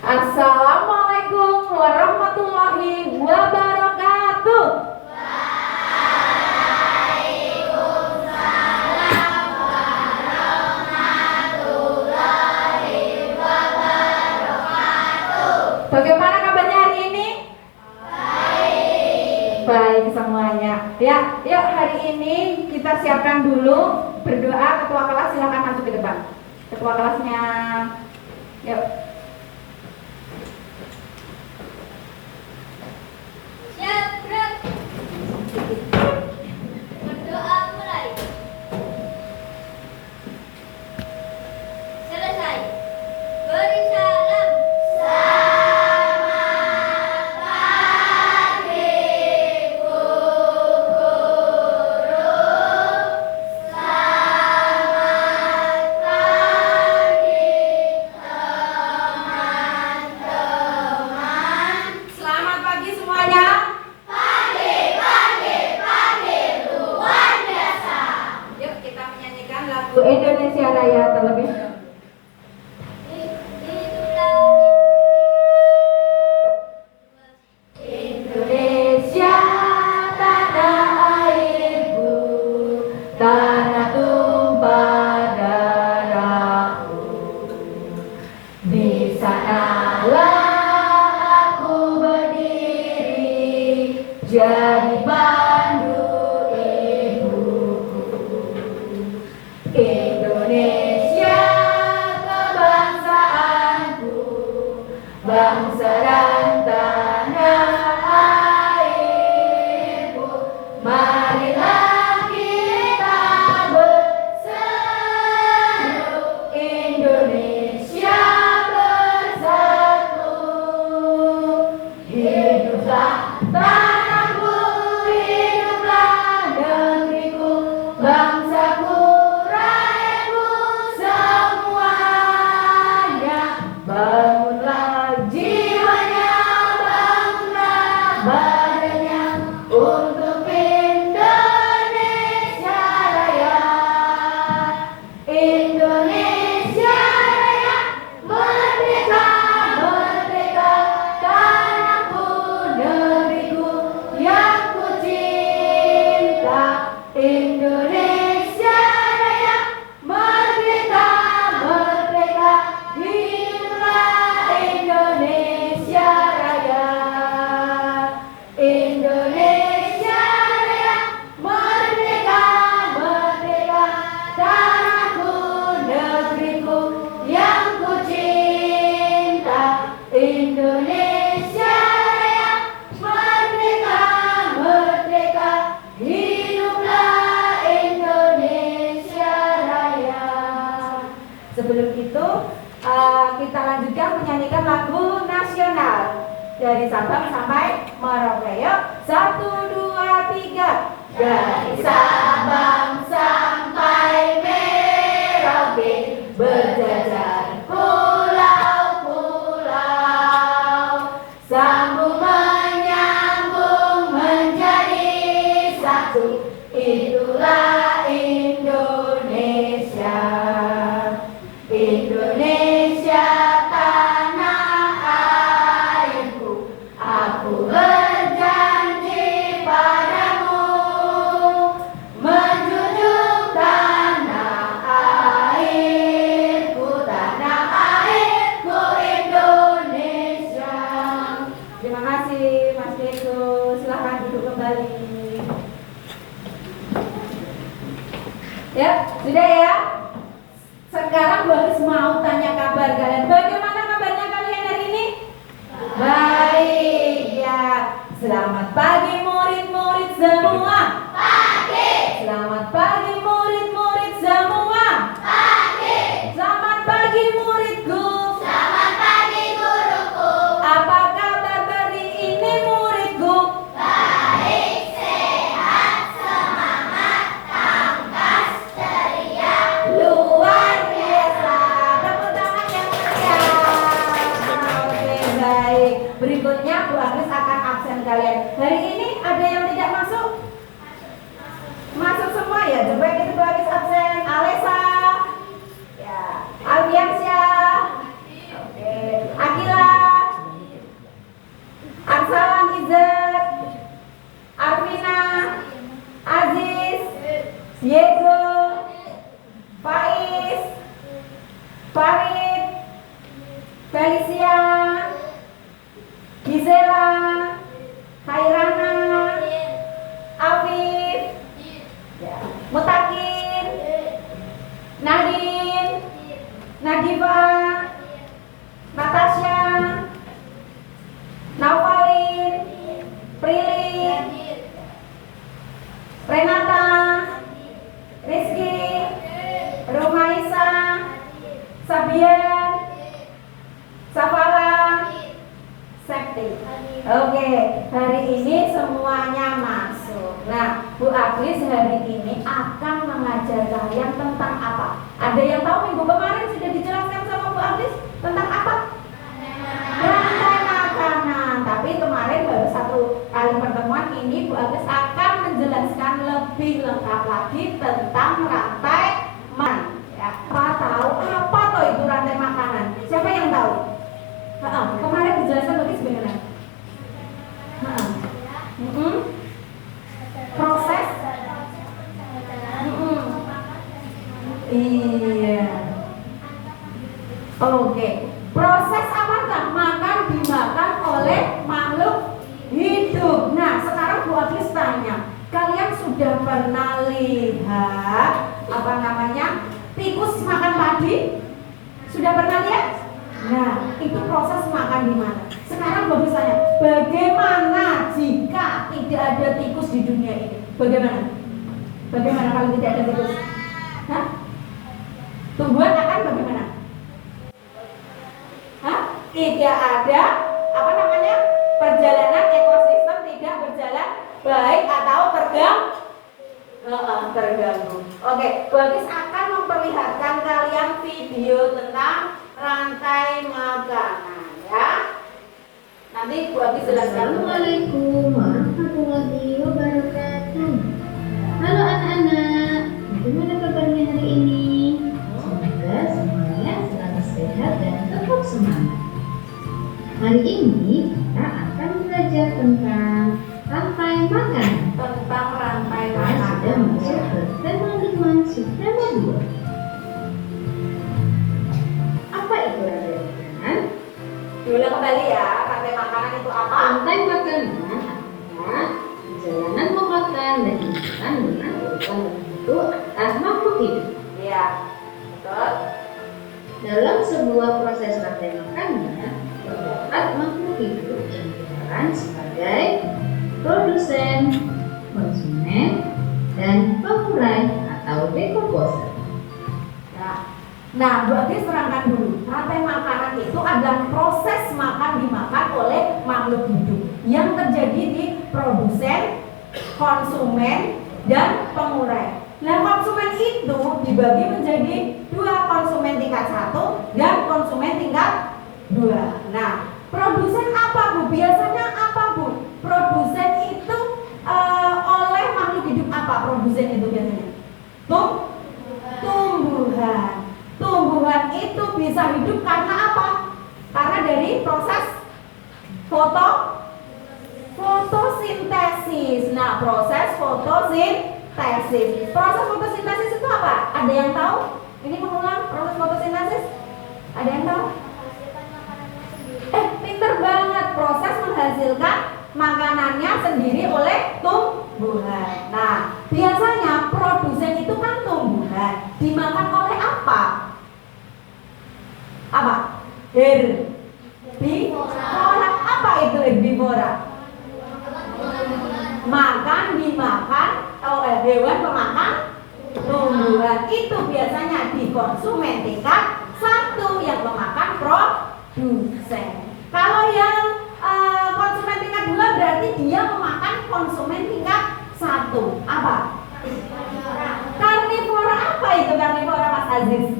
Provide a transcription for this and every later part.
Assalamualaikum warahmatullahi wabarakatuh. Bagaimana kabarnya hari ini? Baik semuanya. Ya, yuk hari ini kita siapkan dulu berdoa. Ketua kelas silakan maju ke depan. Ketua kelasnya, yuk. Berdoa mulai. Selesai. Beri salam. Selamat pagi, Bu Guru. Selamat pagi, teman-teman. Selamat pagi semuanya. Luar biasa. Yuk kita menyanyikan lagu Indonesia Raya terlebih dahulu. Indonesia tanah airku, tanah tumpah darahku. Di sanalah aku berdiri, jadi pandu ibuku. Indonesia kebangsaanku, bangsa dan tanah airku. Marilah kita berseru, Indonesia bersatu. Hiduplah tanahku, hiduplah negeriku, bangsaku, rakyatku semuanya. Bangunlah jiwanya, bangunlah badannya untuk Indonesia Raya. Indonesia Raya, merdeka, merdeka, tanahku, negeriku yang ku cinta. Indonesia Raya, merdeka, merdeka, hiduplah Indonesia Raya. Indonesia Raya, merdeka, merdeka, tanahku, negeriku yang ku cinta. Indonesia Raya, merdeka, merdeka, hiduplah Indonesia Raya. Sebelum itu kita lanjutkan menyanyikan lagu nasional dari Sabang sampai Merauke. Yuk, 1, 2, 3. Dari Sabang sampai Merauke, berjajar pulau-pulau, sambung menyambung menjadi satu. Itulah Indonesia. Indonesia tanah airku, aku berjanji padamu, menjunjung tanah airku Indonesia. Terima kasih Mas Deko, silahkan duduk kembali. Ya, sudah ya. Sekarang harus mau tanya kabar kalian. Bagaimana kabarnya kalian hari ini? Baik ya. Selamat pagi murid-murid semua. Pagi. Selamat pagi murid-murid semua. Pagi. Selamat pagi muridku. Selamat pagi, guruku. Apa kabar hari ini muridku? Baik, sehat, semangat, tangkas, ceria. Luar biasa. Tepuk tangan yang meriah. Oke, baik. Berikutnya Bu Agnes akan absen kalian. Hari ini ada yang tidak masuk? Masuk semua ya. Coba kita Bu Agnes absen. Alesa. Ya. Alfiansyah. Oke. Akila. Felicia, Gisela, Khairana, Afif, ya. Mutakin, Nadine, Nadifa, Natasha, Naufalin, Prilly, Renata, Rizky, Rumaisa, Sabian, Safara, Septi. Oke, hari ini semuanya masuk. Nah, Bu Agris hari ini akan mengajar kalian tentang apa? Ada yang tahu minggu kemarin sudah dijelaskan sama Bu Agris tentang apa? Rantai makanan. Tapi kemarin baru satu kali pertemuan, ini Bu Agris akan menjelaskan lebih lengkap lagi tentang rantai makanan. Ya, apa tahu apa toh itu rantai makanan? Siapa yang tahu? Kemarin dijelaskan bagi sebenarnya. Proses. Iya. Oke. Proses apakah makan dimakan oleh makhluk hidup? Nah, sekarang Bu Agris tanya, kalian sudah pernah lihat apa namanya tikus makan padi? Sudah pernah lihat? Nah, itu proses makan di mana? Sekarang bagus tanya, bagaimana jika tidak ada tikus di dunia ini? Bagaimana? Bagaimana kalau tidak ada tikus? Hah? Tumbuhan akan bagaimana? Hah? Tidak ada apa namanya? Perjalanan ekosistem tidak berjalan baik atau terganggu. Oke, bagus akan memperlihatkan kalian video tentang rantai makanan ya. Nanti Bu Agis jelaskan. Assalamualaikum warahmatullahi wabarakatuh. Halo anak-anak, bagaimana kabarnya hari ini? Semoga semuanya selalu sehat dan tetap semangat. Hari ini kita akan belajar tentang rantai makanan. Tentang rantai Kita sudah makanan. masuk ke tema 5 subtema 2. Apa itu rantai makanan? Diulang kembali ya, rantai makanan itu apa? Rantai makanan adalah perjalanan memakan dan dimakan dengan urutan tertentu antar makhluk hidup. Iya, betul. Dalam sebuah proses rantai makanan, terdapat makhluk hidup yang berperan sebagai produsen, konsumen, dan pengurai atau decomposer. Nah, Bu Agis terangkan dulu, rantai makanan itu adalah proses makan dimakan oleh makhluk hidup yang terjadi di produsen, konsumen, dan pengurai. Nah, konsumen itu dibagi menjadi dua, konsumen tingkat 1 dan konsumen tingkat 2. Nah, produsen apa Bu? Biasanya apa Bu? Produsen itu oleh makhluk hidup apa produsen itu biasanya? Tumbuhan. Tumbuhan itu bisa hidup karena apa? Karena dari proses fotosintesis. Nah, proses fotosintesis. Proses fotosintesis itu apa? Ada yang tahu? Ini mengulang proses fotosintesis? Ada yang tahu? Pinter banget. Proses menghasilkan makanannya sendiri oleh tumbuhan. Nah, biasanya produsen itu kan tumbuhan. Dimakan oleh apa? Apa? Herbivora. Apa itu herbivora? Makan dimakan hewan pemakan tumbuhan. Itu biasanya di konsumen tingkat 1 yang memakan produsen. Kalau yang konsumen tingkat 2 berarti dia memakan konsumen tingkat 1. Apa? Karnivora. Apa itu karnivora Mas Aziz?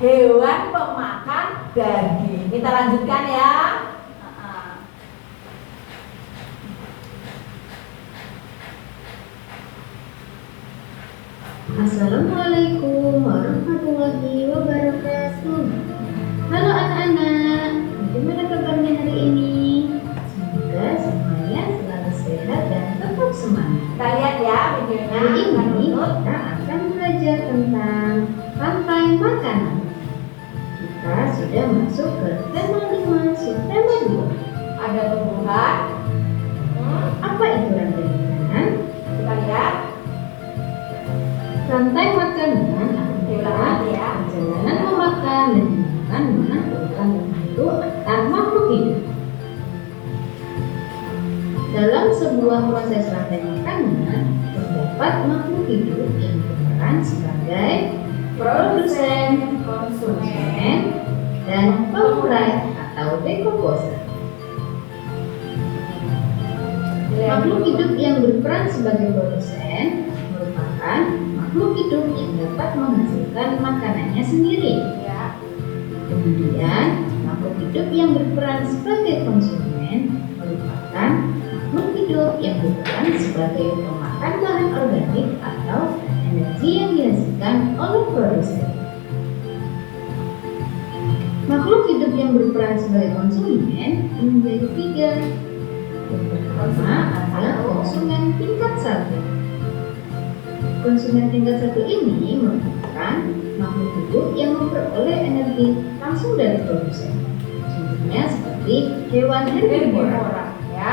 Hewan pemakan daging. Kita lanjutkan ya. Assalamualaikum warahmatullahi wabarakatuh. Halo anak-anak, bagaimana kabarnya hari ini? Semoga semuanya selalu sehat dan tetap semangat. Kita lihat ya videonya. Hari ini kita akan belajar tentang rantai makanan. Kita sudah masuk ke masuk tema 2. Ada tumbuhan. Apa itu rantai makanan? Kita lihat. Rantai makanan Diulang adalah lagi ya. perjalanan memakan dan dimakan dengan urutan tertentu antar makhluk hidup. Dalam sebuah proses rantai makanan, terdapat makhluk hidup yang berperan sebagai produsen, konsumen, dan pengurai atau dekomposer. Makhluk hidup yang berperan sebagai produsen merupakan makhluk hidup yang dapat menghasilkan makanannya sendiri. Ya. Kemudian, makhluk hidup yang berperan sebagai konsumen merupakan makhluk hidup yang berperan sebagai pemakan bahan organik atau energi yang dihasilkan oleh produsen. Makhluk hidup yang berperan sebagai konsumen menjadi 3. Yang pertama adalah konsumen tingkat 1. Konsumen tingkat 1 ini merupakan makhluk hidup yang memperoleh energi langsung dari produsen. Contohnya seperti hewan herbivora. Herbivora. Ya.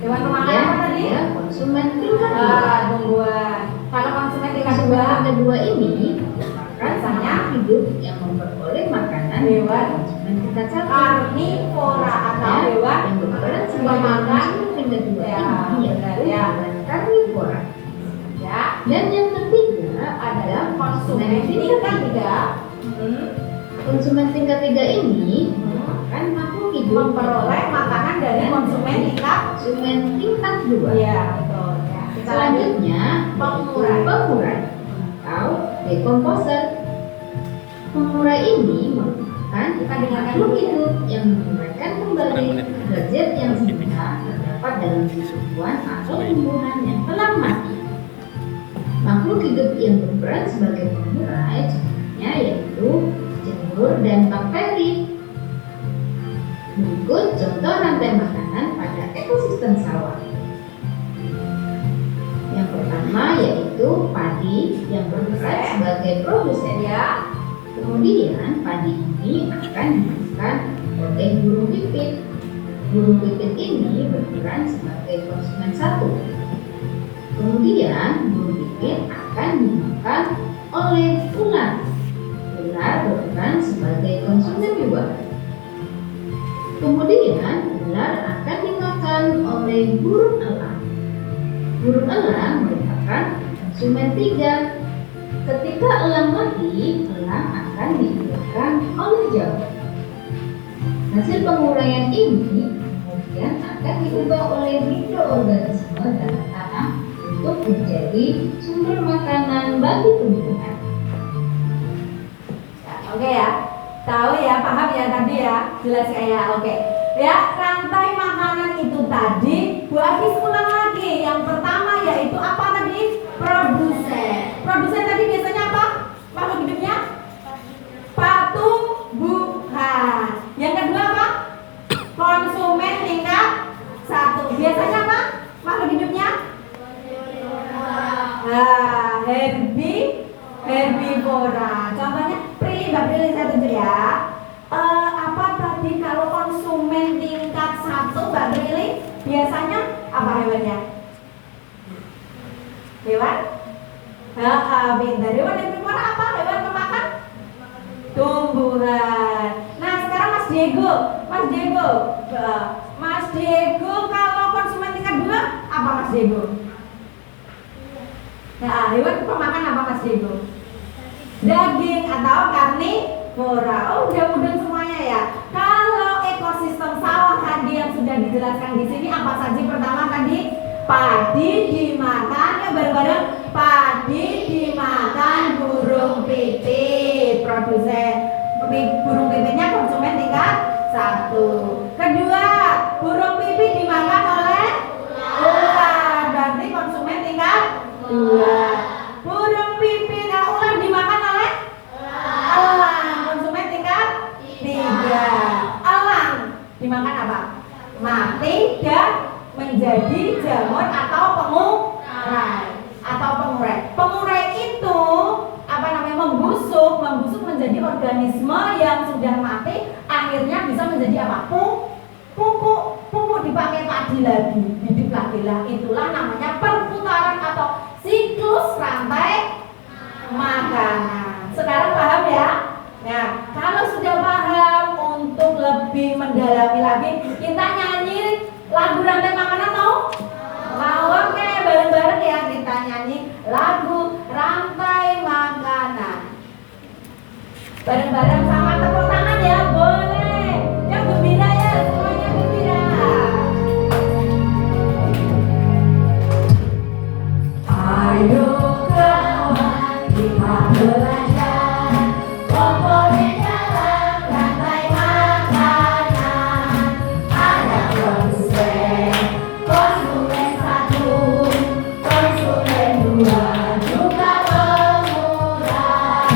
Hewan pemakan apa tadi? Ya, konsumen tingkat 2. Tumbuhan. Kalau konsumen tingkat Konsumen 2, tingkat 2 ini merupakan makhluk hidup yang memperoleh makanan Hewan. dari konsumen tingkat 1. karnivora atau hewan Yang berperan sebagai pemakan. konsumen tingkat 2 Ya, ini yaitu benar, ya. hewan karnivora. Ya. Dan yang ketiga Adalah adalah konsumen tingkat 3. Konsumen tingkat 3 ini merupakan makhluk hidup Memperoleh makanan dari konsumen tingkat. konsumen tingkat 2. Iya, betul. Ya. Kita lanjut. Selanjutnya Pengurai. pengurai atau dekomposer. Pengurai ini merupakan Kita dengarkan makhluk dulu ya. hidup yang menguraikan kembali zat yang semula terdapat dalam tumbuhan atau tumbuhan yang telah mati. Makhluk hidup yang berperan sebagai pengurai contohnya yaitu jamur dan bakteri. Berikut contoh rantai makanan pada ekosistem sawah. Yang pertama yaitu padi yang berperan sebagai produsen. Ya. Kemudian padi ini akan dimakan oleh burung pipit. Burung pipit ini berperan sebagai konsumen 1. Kemudian burung pipit akan dimakan oleh ular. Ular berperan sebagai konsumen 2. Kemudian ular akan dimakan oleh burung elang. Burung elang merupakan konsumen 3. Ketika elang mati, elang akan dimakan oleh jamur. Hasil penguraian ini kemudian akan diubah oleh mikroorganisme dalam tanah untuk menjadi sumber makanan bagi tumbuhan. Oke ya. Tahu ya, paham ya tadi ya? Jelas ya? Oke. Ya, rantai makanan itu tadi Bu Agis ulang lagi. Yang pertama yaitu apa tadi? Produsen. Produsen tadi biasanya apa? Makhluk hidupnya? Tumbuhan. Yang kedua apa? Konsumen tingkat 1. Biasanya apa? Makhluk hidupnya? Herbivora. Contohnya Prilly, Mbak Prilly saya tunjuk ya. Apa tadi kalau konsumen tingkat 1 Mbak Prilly biasanya apa hewannya? Hewan? Pintar. Hewan herbivora apa? Hewan pemakan? Tumbuhan. Nah sekarang Mas Diego, Mas Diego kalau konsumen tingkat 2 apa Mas Diego? Nah, hewan pemakan apa Mas Diego? Daging atau karnivora. Oh, udah mudah semuanya ya. Kalau ekosistem sawah tadi yang sudah dijelaskan di sini apa saja? Pertama tadi padi dimakan ya bareng-bareng. Padi dimakan burung pipit. Produsen burung pipitnya konsumen tingkat 1. Kedua, burung pipit dimakan oleh ular. Berarti konsumen tingkat 2. Burung pipit ular dimakan oleh elang. Konsumen tingkat 3. Elang dimakan apa? Mati dan menjadi jamur atau pengurai. Pengurai itu apa namanya? Membusuk menjadi organisme yang sudah mati, akhirnya bisa menjadi apa? pupuk dipakai padi lagi, hidup lagi lah. Itulah namanya perputaran atau siklus rantai makanan. Sekarang paham ya? Nah, kalau sudah paham, untuk lebih mendalami lagi, kita nyanyi lagu rantai makanan mau? Mau, oke, bareng-bareng ya kita nyanyi lagu rantai makanan. Bareng-bareng sama tepuk tangan ya, boleh. Yang gembira ya, semuanya gembira. Ayo kawan, kita belajar komponen dalam rantai makanan. Ada produsen, konsumen satu, konsumen dua, juga pemurah.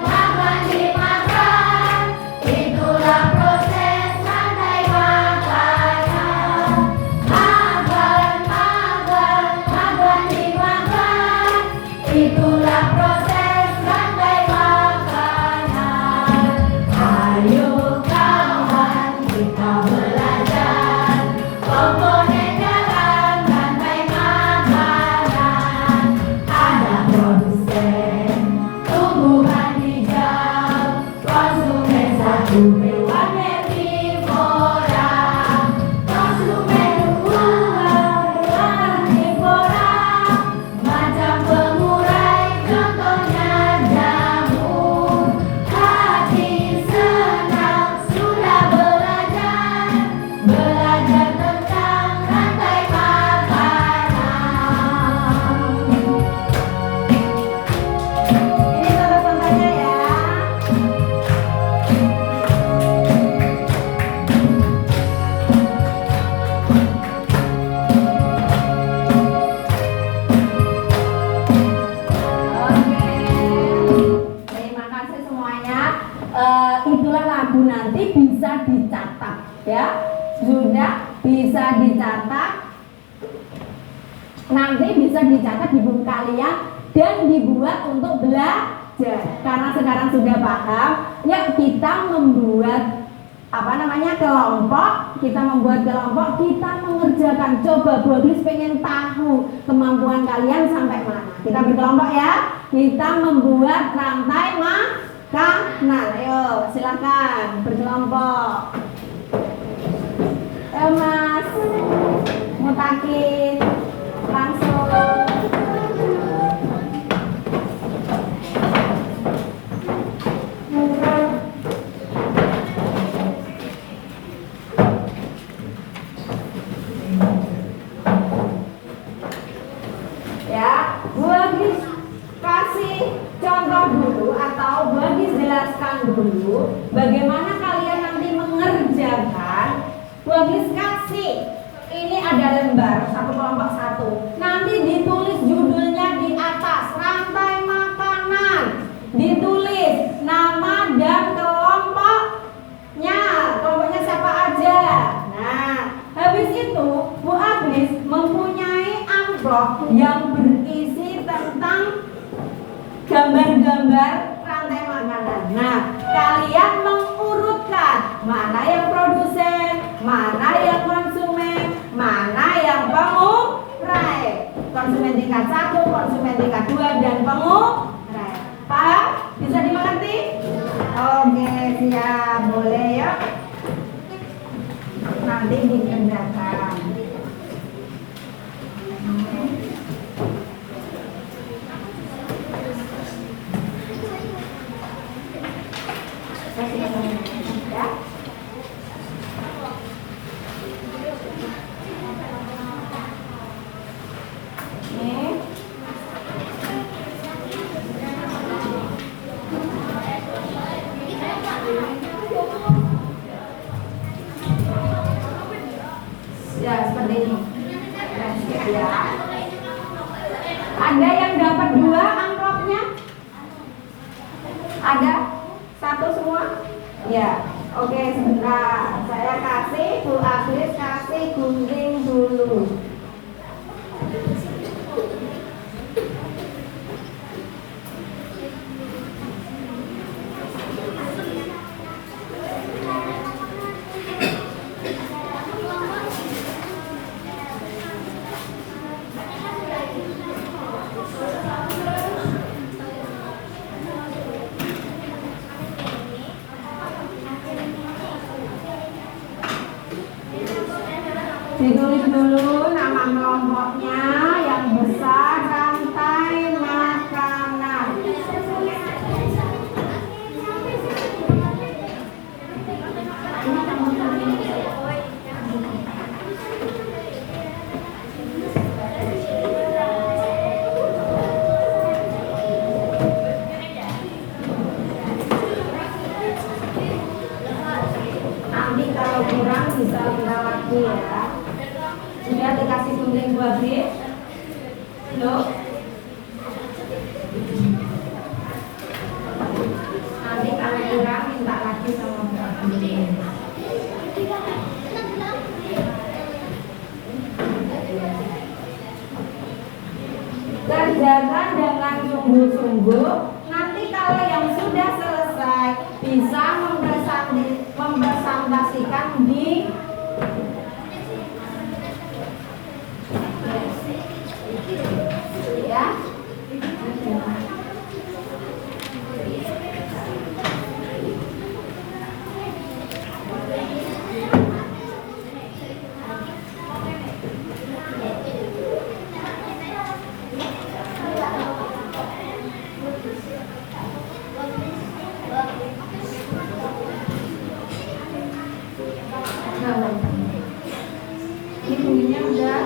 Makan dimakan, itulah proses rantai makanan. Makan dimakan, itulah proses rantai makanan. Ayo kawan, kita belajar komponen dalam rantai makanan. Ada produsen, tumbuhan hijau, konsumen satu, hewan herbivora, konsumen dua, karnivora, macam pengurai, contohnya jamur. Hati senang sudah belajar tentang rantai makanan. Ini contoh-contohnya ya. Oke, terima kasih semuanya. Itulah lagu, nanti bisa dicatat ya. Sudah bisa dicatat. Nanti bisa dicatat di buku kalian dan dibuat untuk belajar. Karena sekarang sudah paham, ya kita membuat kelompok, kita mengerjakan. Coba Bu Agris pengen tahu kemampuan kalian sampai mana. Kita berkelompok ya. Kita membuat rantai makanan. Ayo, silakan berkelompok. Ayo Mas, Mutakin, langsung. Ya, Bu Agis kasih contoh dulu atau Bu Agis jelaskan dulu bagaimana kalian nanti mengerjakan. Bu Agis kasih, ini ada lembar satu kelompok satu. Nanti ditulis judulnya di atas, rantai makanan. Ditulis nama dan kelompoknya siapa aja. Nah, habis itu Bu Agis mempunyai amplop yang berisi tentang gambar-gambar rantai makanan. Nah, kalian mengurutkan mana yang produsen, mana yang konsumen, mana yang pengurai. Konsumen tingkat 1, konsumen tingkat 2, dan pengurai. Paham? Bisa dimengerti? Oke, siap. Boleh ya. Nanti dikerjakan. Ya. Ini. Ya, seperti ini. Ya. Ada yang dapat 2 amplopnya? Ada? 1 semua? Ya. Oke, sebentar. Saya kasih, Bu Agris kasih gunting dulu. Ditulis dulu nama kelompoknya yang besar, rantai makanan. Nanti kalau kurang bisa minta lagi ya. Sudah dikasih gunting 2 bit? Belum? Nanti kalau kurang minta lagi sama Mbak Gunting. Kerjakan dengan sungguh-sungguh. Nanti kalau yang sudah selesai bisa mempresentasikan di ya. Ini bunyinya udah.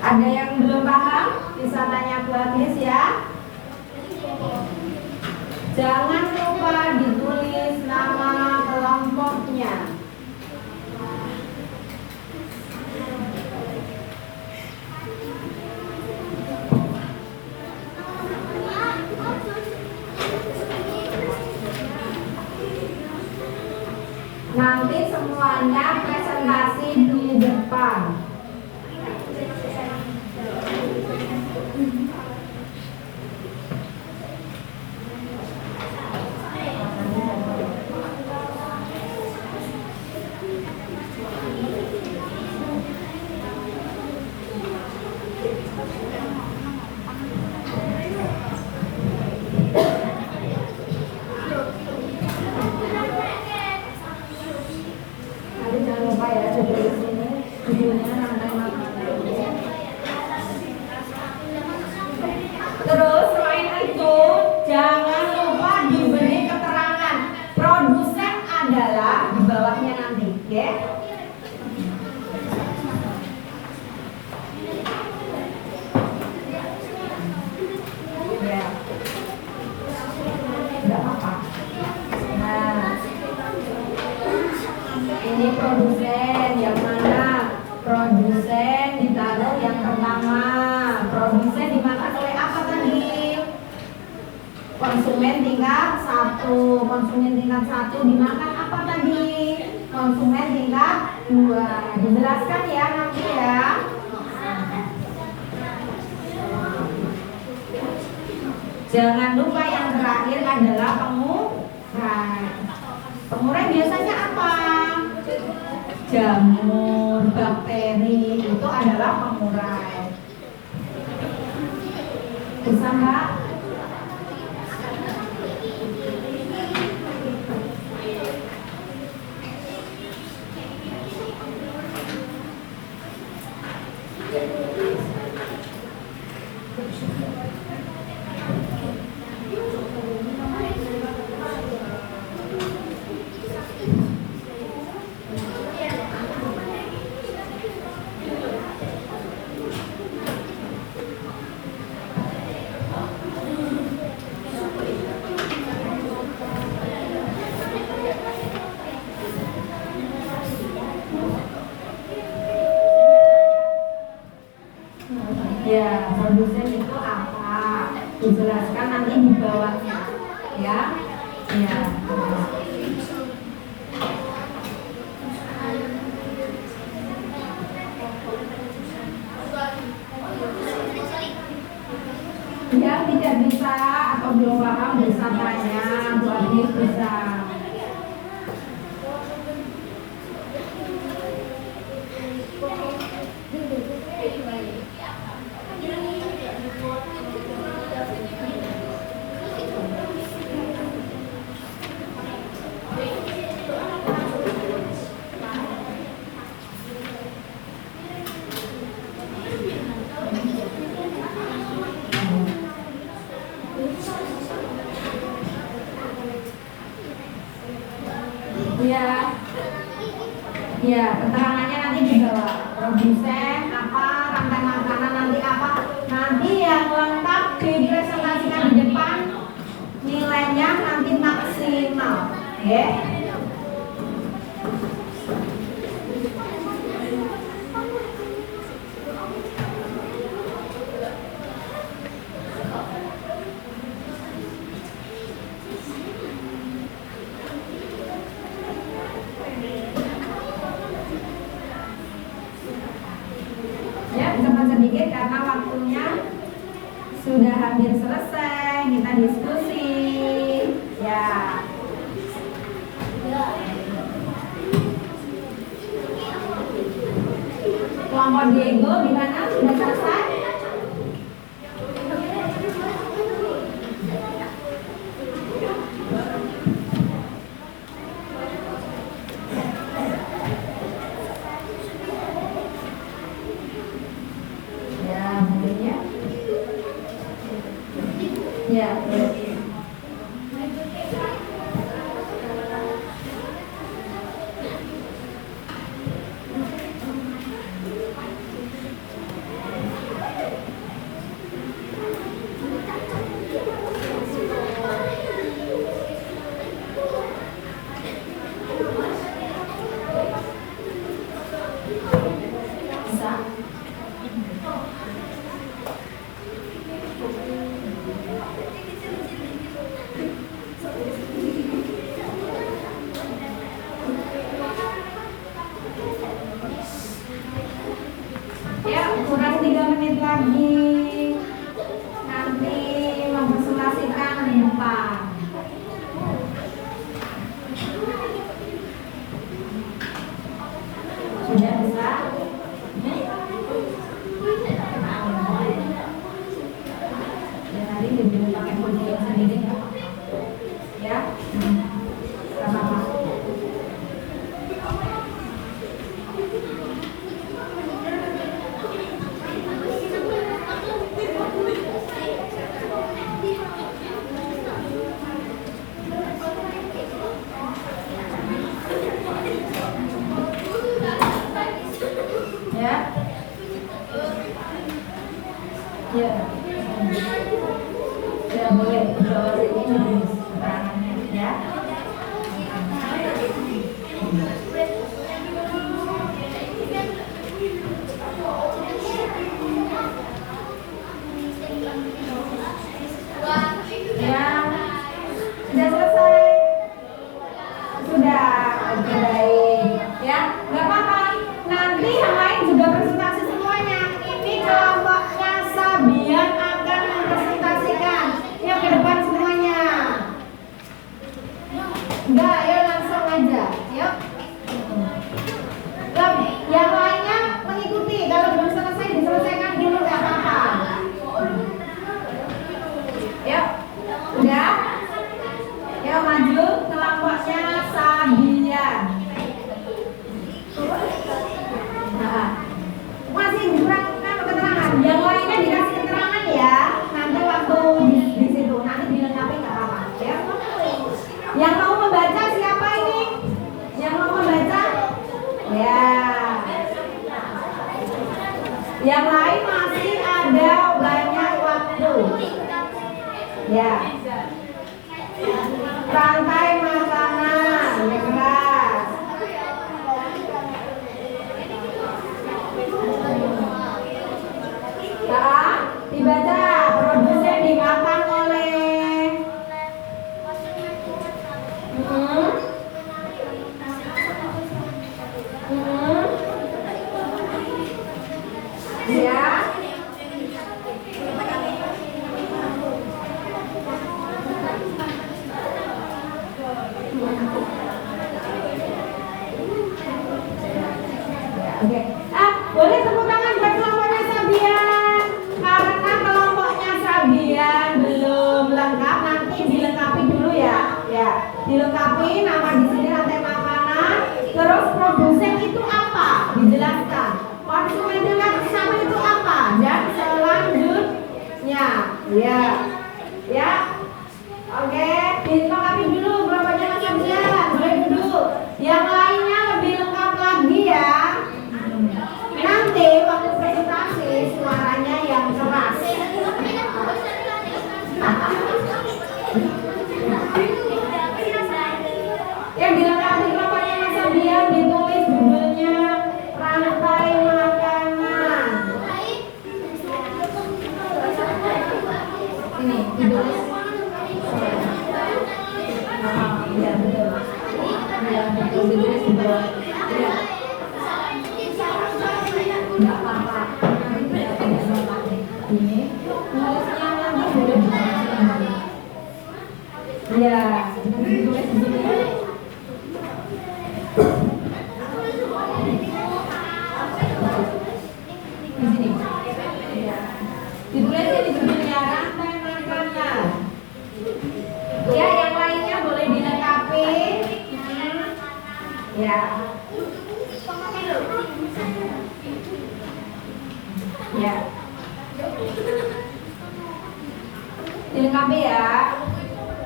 Ada yang belum paham? Bisa tanya Bu Agnes ya. Jangan lupa ditulis nama kelompoknya. Nanti semuanya presentasi di depan. Nanti jangan lupa ya, di sini judulnya rantai makanan. Terus selain itu jangan lupa diberi keterangan produsen adalah di bawahnya nanti, ya. Ya. Enggak apa-apa. Nah, ini produsen yang mana? Produsen ditaruh yang pertama. Produsen dimakan oleh apa tadi? Konsumen tingkat 1. Konsumen tingkat 1 dimakan apa tadi? Konsumen tingkat 2. Dijelaskan ya nanti ya. Jangan lupa yang terakhir adalah pengurai. Pengurai biasanya apa? Jamur, bakteri, itu adalah pengurai. Bisa nggak? Ya. Ya, keterangannya nanti di bawah. Produsen apa, rantai makanan nanti apa. Nanti yang lengkap dipresentasikan di depan. Nilainya nanti maksimal. Oke. Cepat sedikit karena waktunya sudah hampir selesai. Kita diskusi ya. Kelompok Diego gimana? Sudah selesai? Ya, kurang 3 menit lagi. Nanti mempresentasikan di depan. Sudah bisa? Ya, nanti dibilang pakai video sendiri ya. Sama-sama. Ya. Ya boleh bawa ini keterangannya ya. Ya. Sudah selesai. Sudah. Oke, baik. Ya, nggak apa-apa. Nanti yang lain juga presentasi semuanya. Ini kelompoknya Sabian akan mempresentasikan. Yuk ke depan semuanya. Enggak, ya langsung aja. Yuk. Yang lainnya mengikuti. Kalau belum selesai diselesaikan dulu, nggak apa-apa. Yuk. Udah? Yuk maju. Kelompoknya Sabian. Nah, masih kurang keterangan. Yang lainnya dikasih keterangan ya. Nanti waktu di situ nanti dilengkapi nggak apa-apa ya. Yang mau membaca siapa ini? Yang mau membaca? Ya. Yang lain masih ada banyak waktu. Ya. Rantai makanan, ya keras. Nah, dibaca produsen dimakan oleh ya. Oke. Boleh tepuk tangan buat kelompoknya Sabian. Karena kelompoknya Sabian belum lengkap, nanti dilengkapi dulu ya. Ya, dilengkapi nama di sini rantai makanan, terus produsen itu apa? Dijelaskan. Konsumen sama itu apa? Dan selanjutnya, ya. Ya. Oke, dilengkapi dulu kelompoknya Sabian. Boleh duduk. Iya betul. Iya betul. Ditulis di bawah. Iya. Nggak apa-apa. Ini tulisnya nanti boleh dibaca. Iya, ditulis di sini. Di sini. Iya. Ditulis di judulnya rantai makanan. Ya, yang lainnya boleh dilengkapi. Ya. Ya. Dilengkapi ya.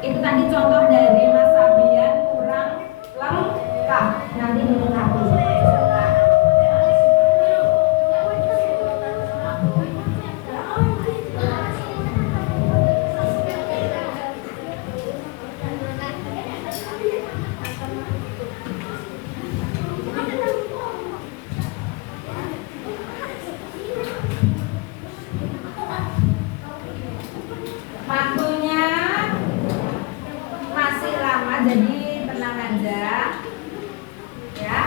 Itu tadi contoh dari Mas Sabian kurang lengkap. Nanti dilengkapi. Waktunya masih lama, jadi tenang aja ya.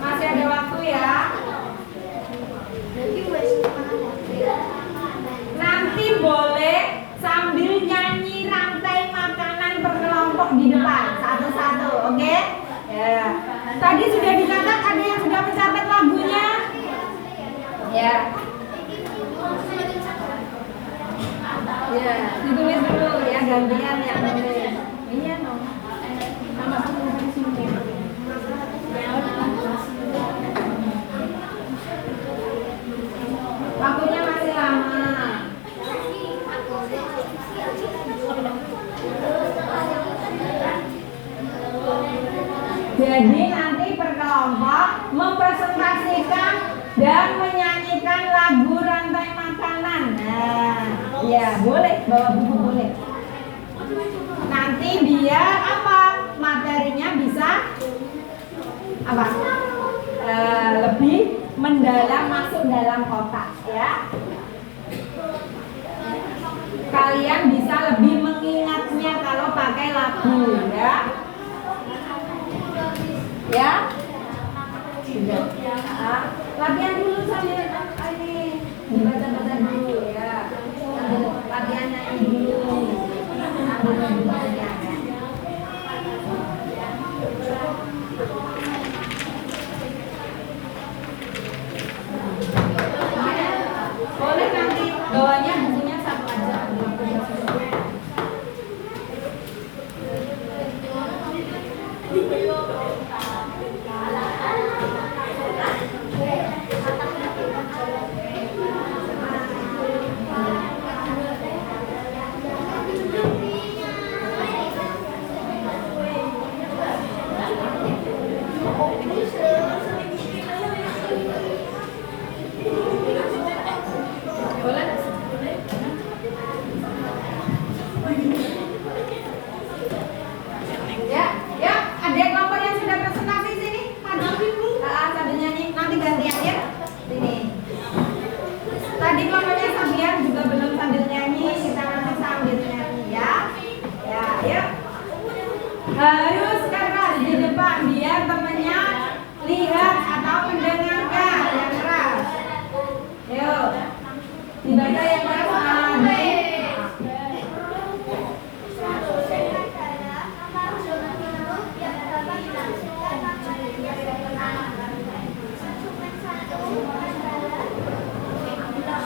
Masih ada waktu ya. Nanti boleh sambil nyanyi rantai makanan berkelompok di depan satu-satu, oke? Ya. Tadi sudah dicatat, ada yang sudah mencatat lagunya? Ya. Ya, ditulis dulu ya, gantian yang nulis. Iya dong. Sama sama di sini. Waktunya masih lama. Jadi nanti berkelompok mempresentasikan dan menyanyikan lagu rantai makanan. Nah, ya boleh bawa buku boleh. Nanti dia apa? Materinya bisa apa? Lebih mendalam, masuk dalam otak ya. Kalian bisa lebih mengingatnya kalau pakai lagu ya. Ya. Sudah. Latihan dulu sambil ini dibaca-baca dulu ya. Sambil latihan nyanyi dulu. Sambil belajar. Boleh nanti bawanya bukunya satu aja.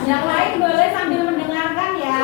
Yang lain boleh sambil mendengarkan ya.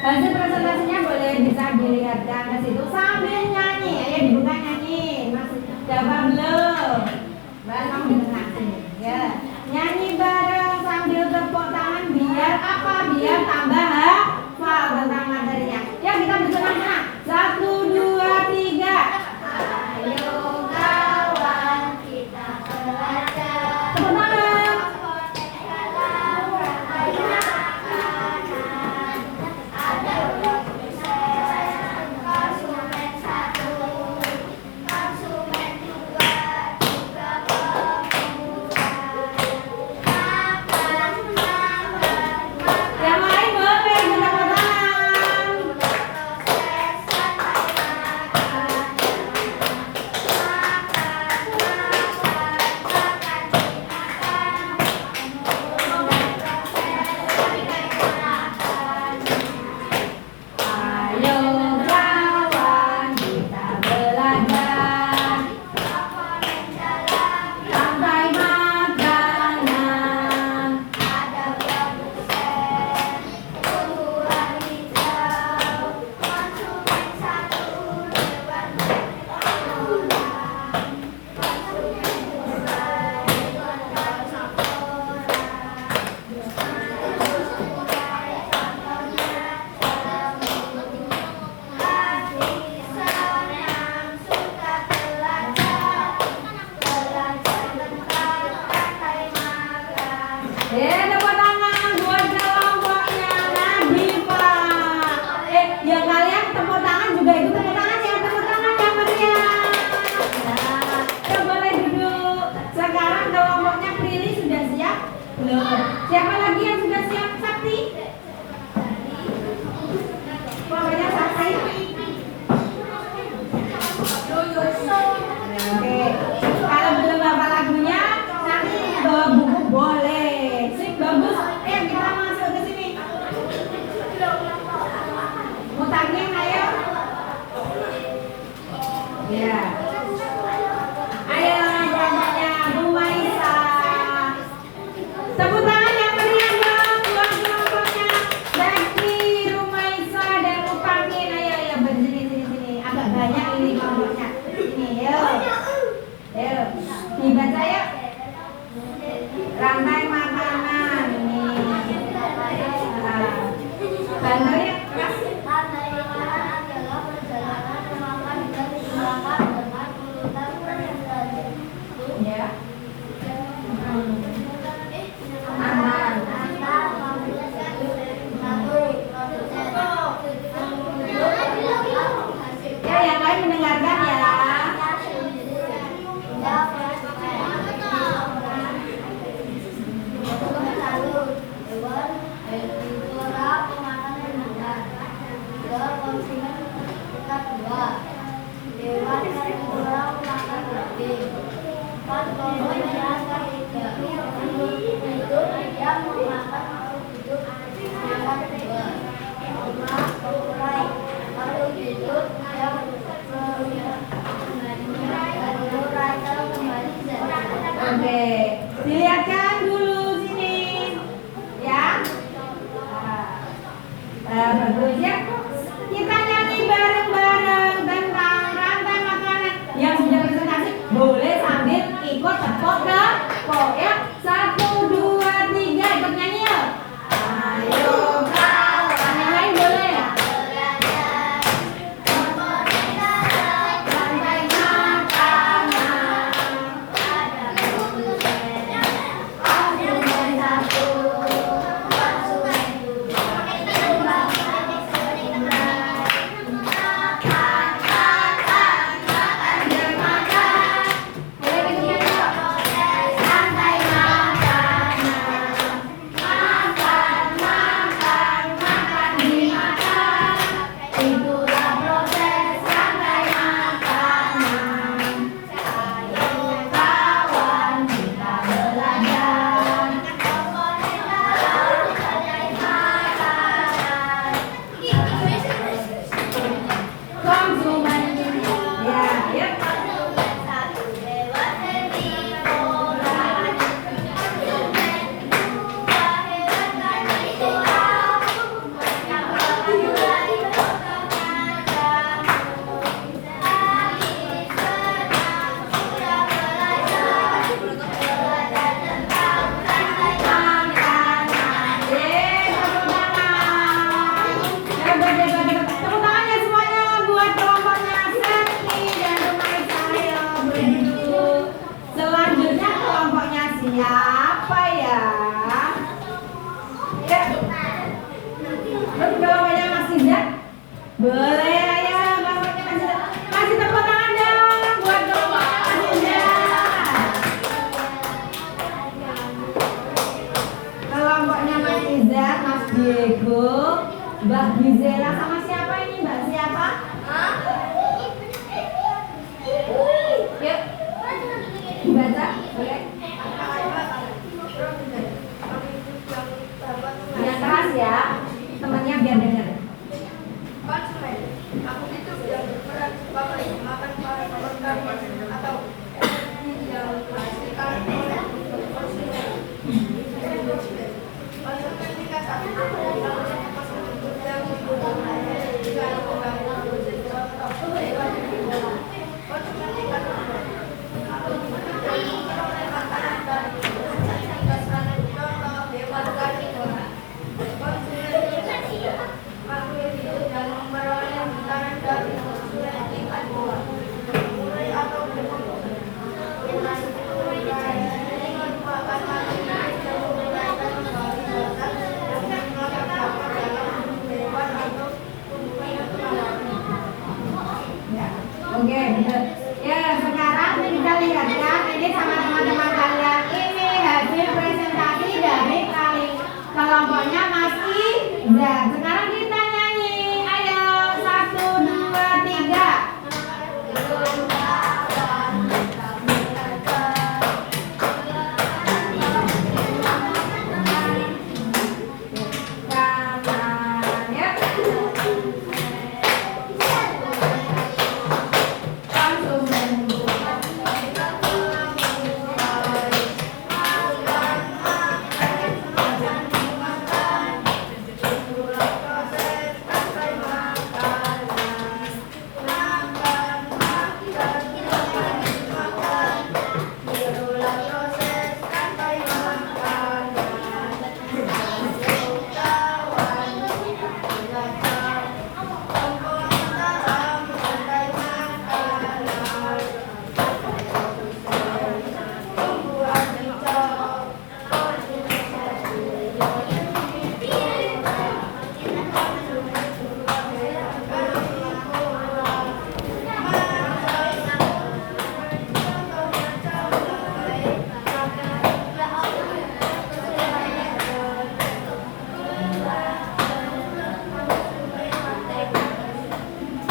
Hasil presentasinya boleh bisa dilihatkan ke situ sambil nyanyi. Ayo dibuka nyanyi. Masih dapat belum? Mbak kamu di tengah sini. Ya. Nyanyi bareng sambil tepuk tangan biar apa? Biar tambah hafal tentang materinya. Ya kita bersenang-senang. 1, 2, 3. Ayo kawan kita belajar. Tepuk tangan. Ada produsen, konsumen 1, konsumen 2, juga pemuda. Makan, Yang lain boleh kita tepuk tangan. proses santai makan. Ayo kawan kita belajar. Santai makanan. Ada produsen, tumbuhan hijau, konsumen 1 lewat pengelolaan, konsumen 2 ikut koran, hati senang suka belajar, belajar tentang rantai makan. Tepuk tangan buat kelompoknya Nadifa. Ya kalian tepuk tangan juga ikut tepuk tangan ya. Tepuk tangan yang meriah. Nah, ya boleh duduk. Sekarang kelompoknya Prilly sudah siap? Belum. Siapa lagi yang sudah siap? Sakti? Pokoknya Sakti. Oke. Kalau belum hafal lagunya, nanti bawa buku boleh. Sip, bagus. Kita masuk ke sini. Mutangin, ayo. Ya. Ayo kelompoknya Bu Maisa. Tepuk tangan yang meriah dong buat kelompoknya Becky, Rumaisa, dan Mutangin. Ayo berdiri sini. Agak banyak ini kelompoknya. Sini, yuk. Ayo, dibaca ya. Rantai makanan ini. Bantu ya, keras. Rantai makanan adalah perjalanan memakan dan digunakan dengan urutan tertentu. Ya. Aman. Ya, yang lain mendengarkan ya. Oke, dilihatkan dulu sini, ya. Bagus ya. Kita nyanyi bareng-bareng tentang rantai makanan. Yang sudah presentasi boleh sambil ikut tepuk ya. 1, 2, 3 ikut nyanyi ya. Ayo kawan, yang lain boleh ya. Rantai makanan. Terus kelompoknya Mas Izat? Boleh, ayo kelompoknya Mas Izat. Kasih tepuk tangan dong buat kelompoknya Mas Izat. Kelompoknya Mas Izat, Mas Diego, Mbak Gizela sama siapa ini? Mbak siapa? Yuk, dibaca, boleh? Yang keras ya, temannya biar dengar. Konsumen, aku itu yang berperan sebagai makan para pelengkap atau yang dihasilkan oleh konsumen. Konsumen dikasih yang dibutuhkan jika membangun konsumen dikasih aku memperoleh makanan dari contoh hewan kaki konsumen makhluk hidup yang memperoleh makanan dari konsumen ikan buah mulai atau Oke, betul. Ya, sekarang kita lihat ya, ini sama teman-teman kalian. Ini hasil presentasi dari kelompoknya Mas Izat. Sekarang kita nyanyi. Ayo, 1, 2, 3.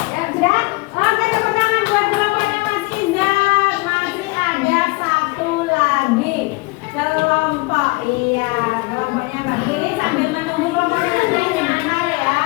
Ya, sudah? Oke, tepuk tangan buat kelompoknya Mas Izat. Masih ada satu lagi kelompok. Iya, kelompoknya Mbak Gini sambil menunggu kelompoknya Mas Izat sebentar ya.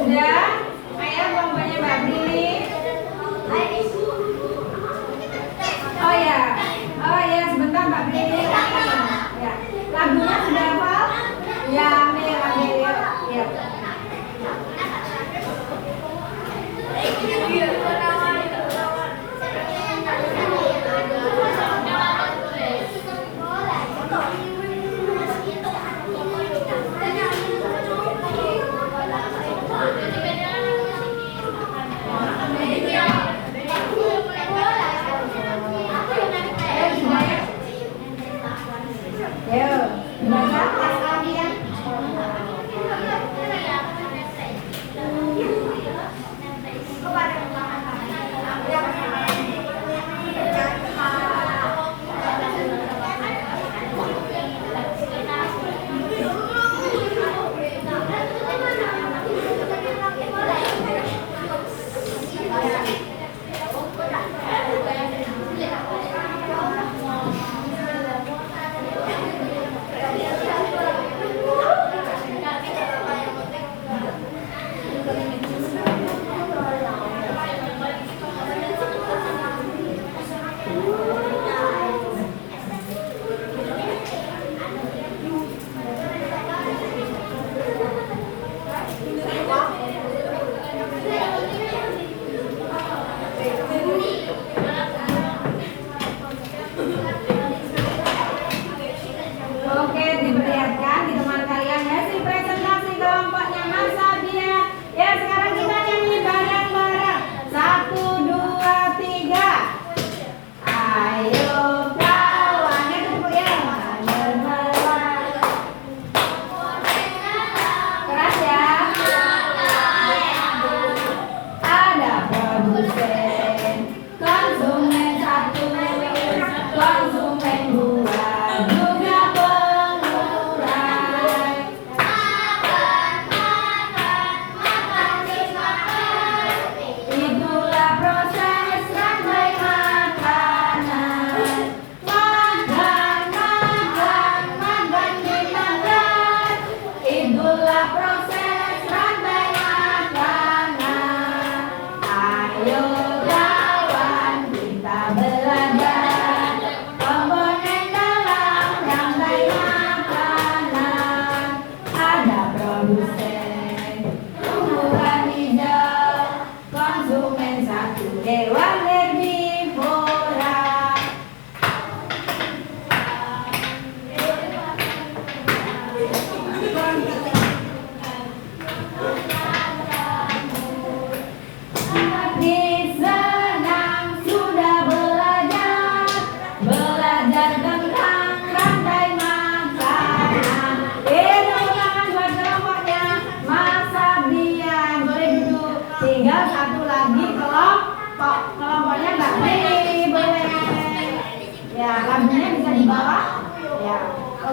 Sudah? Ayo kelompoknya Mbak Gini. Oh ya, sebentar Mbak Brili. Ya, lagunya sudah hafal? Ya, ambil. Ya. Ayo, dibaca lagi ya.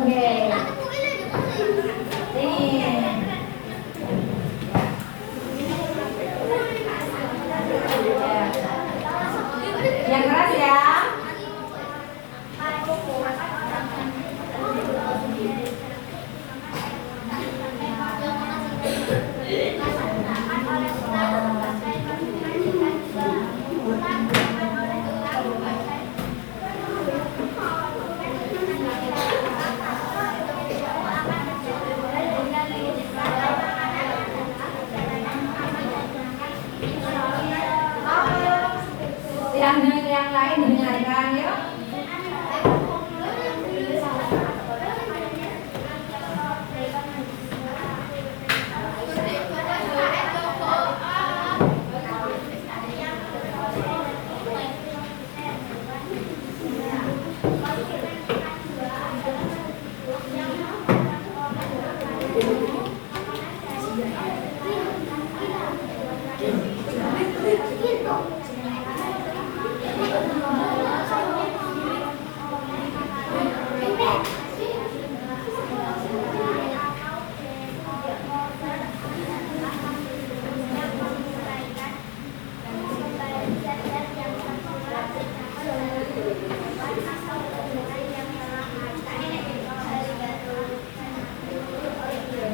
Oke. Ini. Yang keras ya. Yang lain dengarkan ya.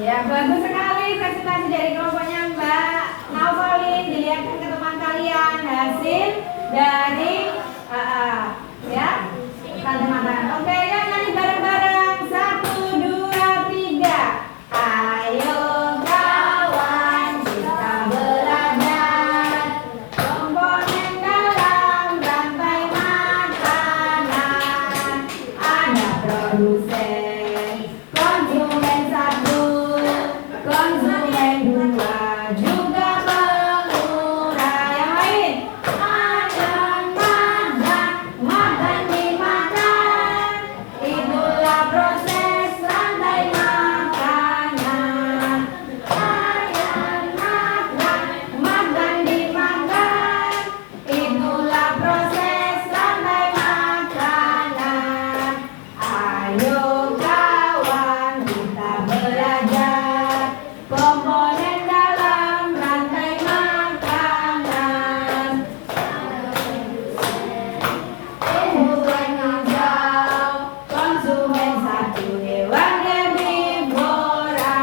Ya, bagus sekali presentasi dari kelompoknya Mbak Nauvalin. Dilihatkan ke teman kalian hasil dari ya teman-teman. Oke, ya nyanyi bareng-bareng. 1, 2, 3. Ayo kawan kita belajar komponen dalam rantai makanan. Ada produsen, konsumen 1, konsumen 2, juga pengguna. Yang lain makan, makan dimakan. Itulah proses rantai makanan. Makan dimakan. Itulah proses rantai makanan. Ayo kawan kita belajar komponen dalam rantai makanan. Tumbuhan hijau, konsumen 1, hewan herbivora.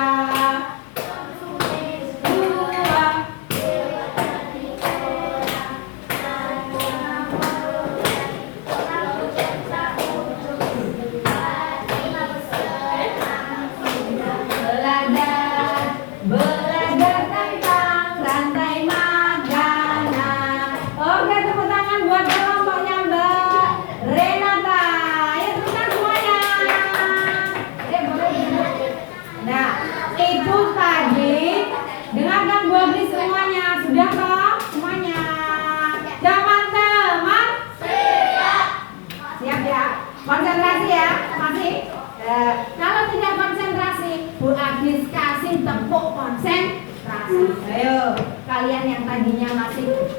2, belajar tentang rantai makanan. Oke, tepuk tangan buat kelompoknya Mbak Renata. Ayo tepuk tangan semuanya. Boleh. Nah, itu tadi dengarkan Bu Agri semuanya. Sudah toh semuanya? Teman-teman siap ya? Konsentrasi ya? Masih? Kalau tidak konsentrasi, Bu Agis kasih tepuk konsentrasi. Ayo, kalian yang tadinya masih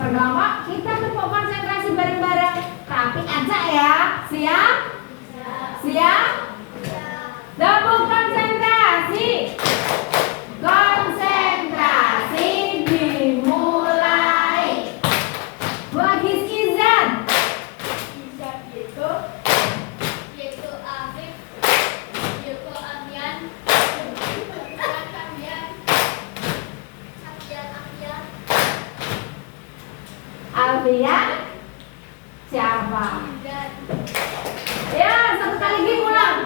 berkelompok, kita tepuk konsentrasi bareng-bareng. Tapi ajak ya. Siap? Siap? Tepuk konsentrasi. Konsentrasi dimulai. Bu Agis izin. Alfian siapa? Ya, satu kali lagi ulang.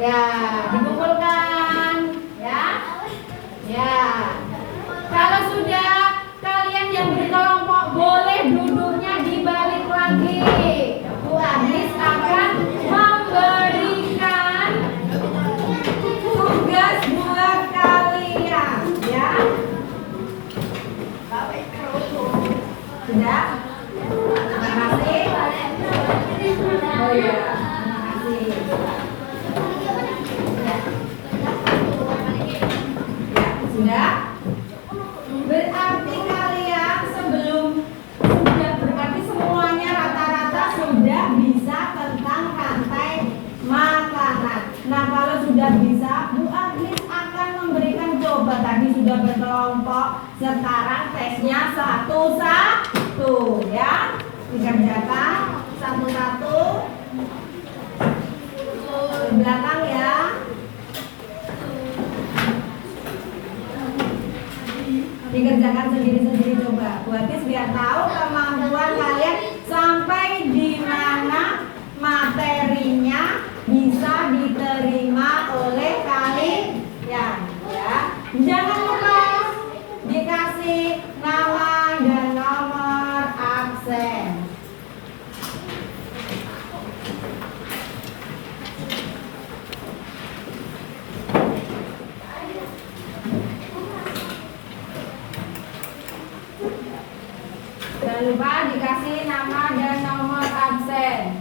Ya, dikumpulkan. Ya. Ya. Kalau sudah, kalian yang berkelompok boleh duduknya dibalik lagi. Bu Agnes akan memberikan tugas buat kalian, ya. Sudah? Terima kasih. Oh iya, terima kasih. Ya, sudah? Berarti kalian berarti semuanya rata-rata sudah bisa tentang rantai makanan. Nah, kalau sudah bisa, Bu Agnes akan memberikan coba. Tadi sudah berkelompok, sekarang tesnya satu-satu, ya. Dikerjakan satu-satu. Ke belakang ya. Dikerjakan sendiri-sendiri coba. Bu Agnes biar tahu kemampuan kalian sampai di mana materinya bisa diterima oleh kalian, ya. Jangan lupa dikasih nama dan nomor absen. Jangan lupa dikasih nama dan nomor absen.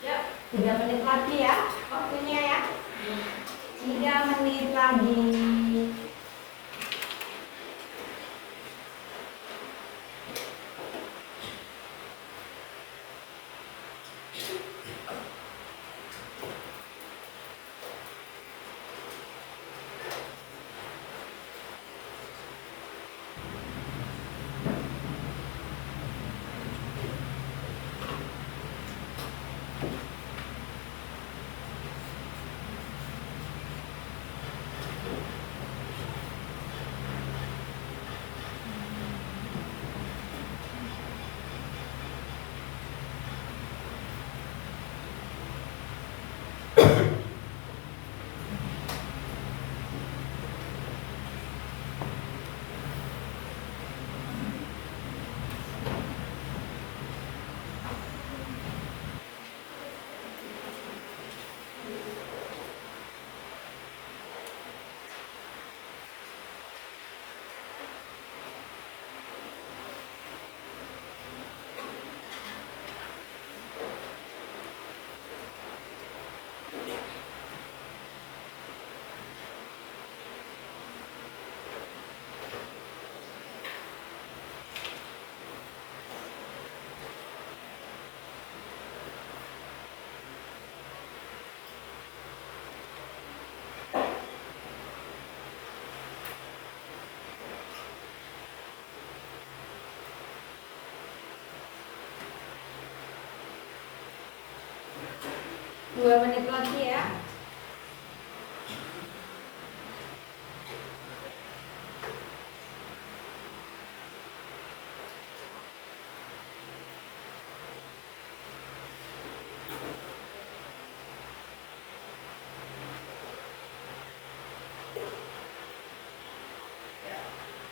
Ya, 3 menit lagi ya waktunya ya. 3 menit lagi. 2 menit lagi ya.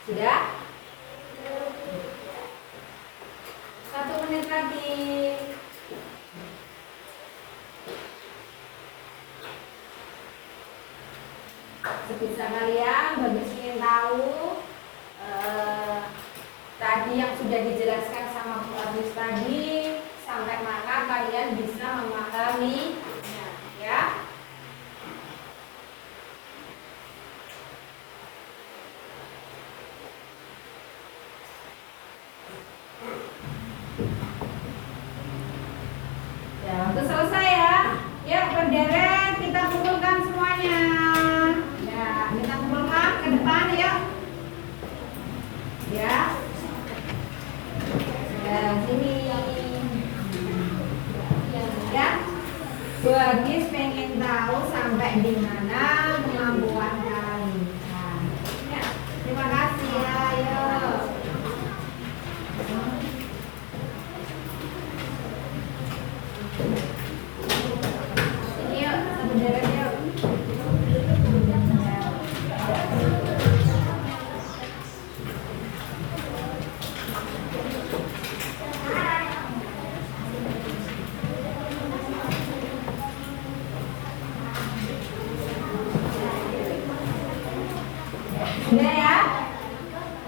Sudah? 1 menit lagi. Sebisa kalian bagus ingin tahu tadi yang sudah dijelaskan sama Bu Agus tadi sampai mana kalian bisa memahaminya, ya. Ya, waktu selesai ya. Yuk berderet, kita kumpulkan semuanya. Ya, kita kumpulkan ke depan yuk. Ya. Ya, sini. Ya. Bu Agis pengen tahu sampai di mana kemampuan kalian. Ya, terima kasih ya. Yuk. Ini yuk, kita berderet yuk. Sudah ya?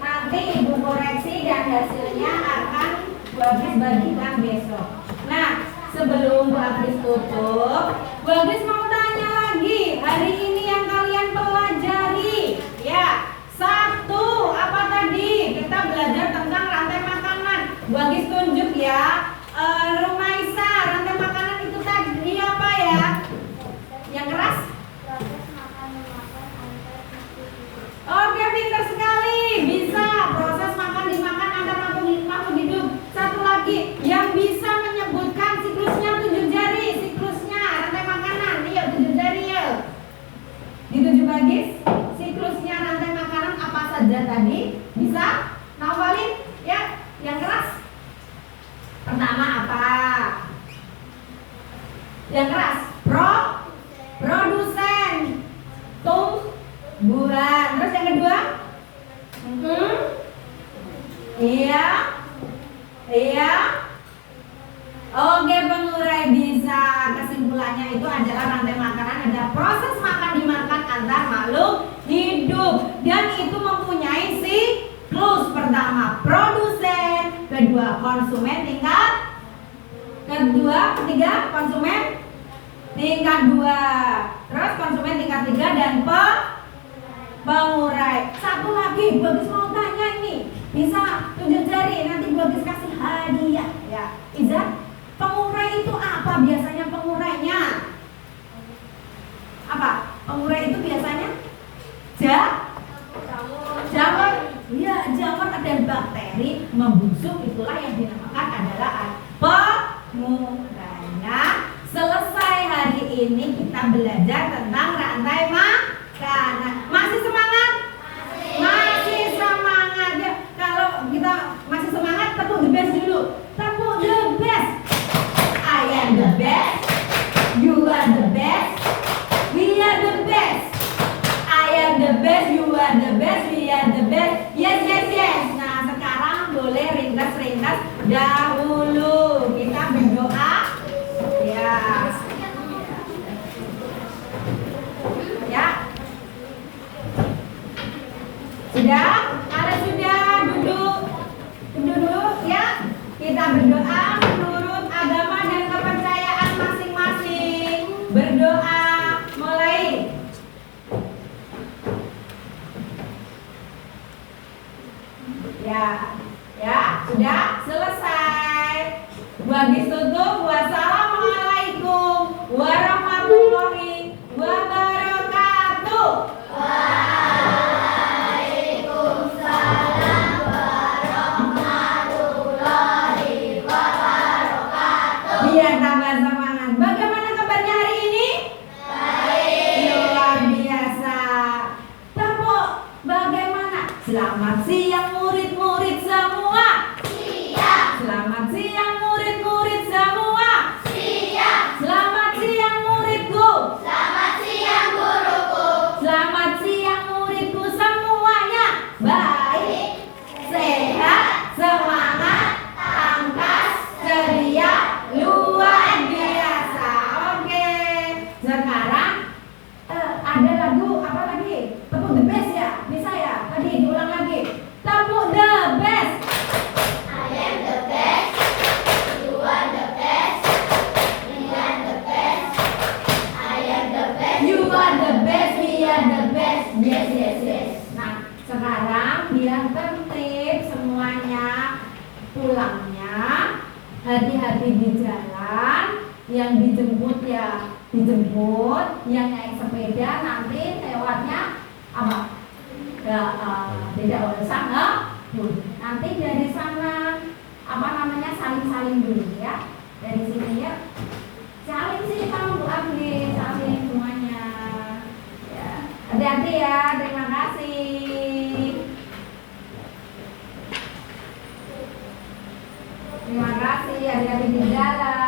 Nanti ibu koreksi dan hasilnya akan Bu Agis bagikan besok. Nah, sebelum Bu Agis tutup, Bu Agis mau tanya lagi. Hari ini yang kalian pelajari, ya, 1 apa tadi? Kita belajar tentang rantai makanan. Bu Agis tunjuk ya. Rumaisa, rantai makanan itu tadi apa ya? Yang keras? Proses makan memakan antar makhluk. Oke, pintar sekali. Bisa proses makan dimakan antar makhluk hidup. Satu lagi yang bisa menyebutkan siklusnya 7 jari. Siklusnya rantai makanan. Yuk 7 jari yuk. Di 7 bagis siklusnya rantai makanan apa saja tadi? Bisa? Ngawalin ya. Yang keras. Pertama apa? Yang keras. Produsen. Tumbuhan. Terus yang kedua? Iya. Iya. Oke, pengurai bisa. Kesimpulannya itu adalah rantai makanan ada proses makan dimakan antar makhluk hidup dan itu mempunyai siklus. Pertama produsen, kedua konsumen tingkat ketiga konsumen tingkat 2, terus konsumen tingkat 3 dan pengurai. Satu lagi, Bagus mau tanya ini, bisa 7 jari, nanti Bagus kasih hadiah ya. Iza, pengurai itu apa biasanya pengurainya? Apa? Pengurai itu biasanya jamur. Iya, jamur dan bakteri membusuk, itulah yang dinamakan adalah pengurai. Nah, selesai hari ini kita belajar tentang rantai makanan. Masih semangat? Masih semangat ya. Kalau kita masih semangat, tepuk the best dulu. Tepuk the best. I am the best. You are the best. We are the best. I am the best. You are the best. We are the best. Yes, yes, yes. Nah, sekarang boleh ringkas-ringkas dahulu. Kita berdoa. Ya. Ya. Sudah? Kalau sudah duduk dulu ya. Kita berdoa menurut agama dan kepercayaan masing-masing. Berdoa mulai. Ya. Ya, sudah selesai. Bu Agis tutup. Wassalamualaikum warahmatullahi wabarakatuh. Waalaikumsalam. Selamat siang murid-murid semua. Siang. Selamat siang murid-murid semua. Siang. Selamat siang muridku. Selamat siang guruku. Selamat siang muridku semuanya. Baik, sehat, semangat, tangkas, ceria, luar biasa. Oke. Sekarang ada lagu apa lagi? Tepuk the best ya? Bisa ya? Tadi diulang lagi. Tepuk the best. I am the best. You are the best. We are the best. I am the best. You are the best, we are the best. Yes, yes, yes. Nah, sekarang biar tertib semuanya, pulangnya hati-hati di jalan. Yang dijemput ya dijemput, yang naik sepeda nanti lewatnya apa? Ya, tidak usah nanti dari sana apa namanya saling-saling dulu ya. Dari sini ya. Saling sih kamu Bu Agni, saling semuanya. Ya, hati-hati ya. Terima kasih. Terima kasih, hati-hati di jalan.